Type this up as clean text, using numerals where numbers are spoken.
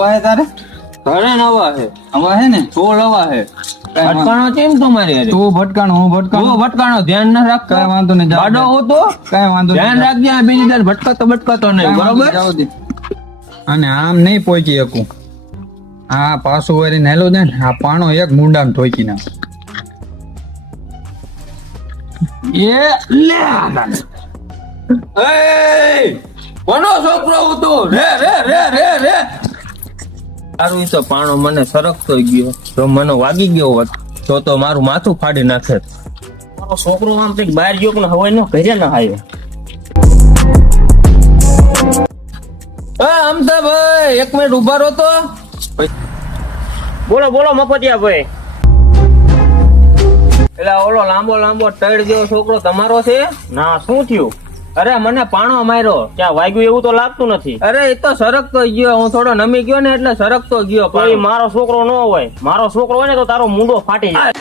હવા હે તારે ઘરે નવા હે હવા હે ને તો લવા હે કઈ વાંધો- ભટકાણો કેમ તમારી હારે? તું ભટકાણો હું ભટકાણો તું ભટકાણો ધ્યાન ના રાખ કઈ વાંધો નહીં જાવ બાડો દે. હું તો કઈ વાંધો નહીં, ધ્યાન જાવ. રાખજે આ બીજી દર ભટકાતો નહીં કઈ વાંધો બરોબર નહીં, જાવ દે. અને આમ નહીં પહોંચી શકું આ પાછું વારીને હેલો જાય ને આ પાણો એક મુંડામાં ઠોકી નાખ એ લે એ કોનો છોકરો હું તું રે રે રે રે રે તારું ઈ તો પાણો મને સરકતો ગયો જો મને વાગી ગયો હોત તો મારું માથું ફાડી નાખે મારો છોકરો આમ કંઈક બહાર ગયો કે હવાઈ નો ઘરે ના આવ્યો. અમતા ભાઈ એક મિનિટ ઉભા રહો તો બોલો બોલો મફતિયા ભાઈ. એટલે ઓલો લાંબો લાંબો ટળ જેવો છોકરો તમારો છે? ના શું થયું? અરે મને પાણો માર્યો. ક્યાં વાગ્યું એવું તો લાગતું નથી. અરે એ તો સરકતો ગયો હું થોડો નમી ગયો ને એટલે સરકતો ગયો કોઈ મારો છોકરો ન હોય. મારો છોકરો હોય ને તો તારો મુંડો ફાટી જાય.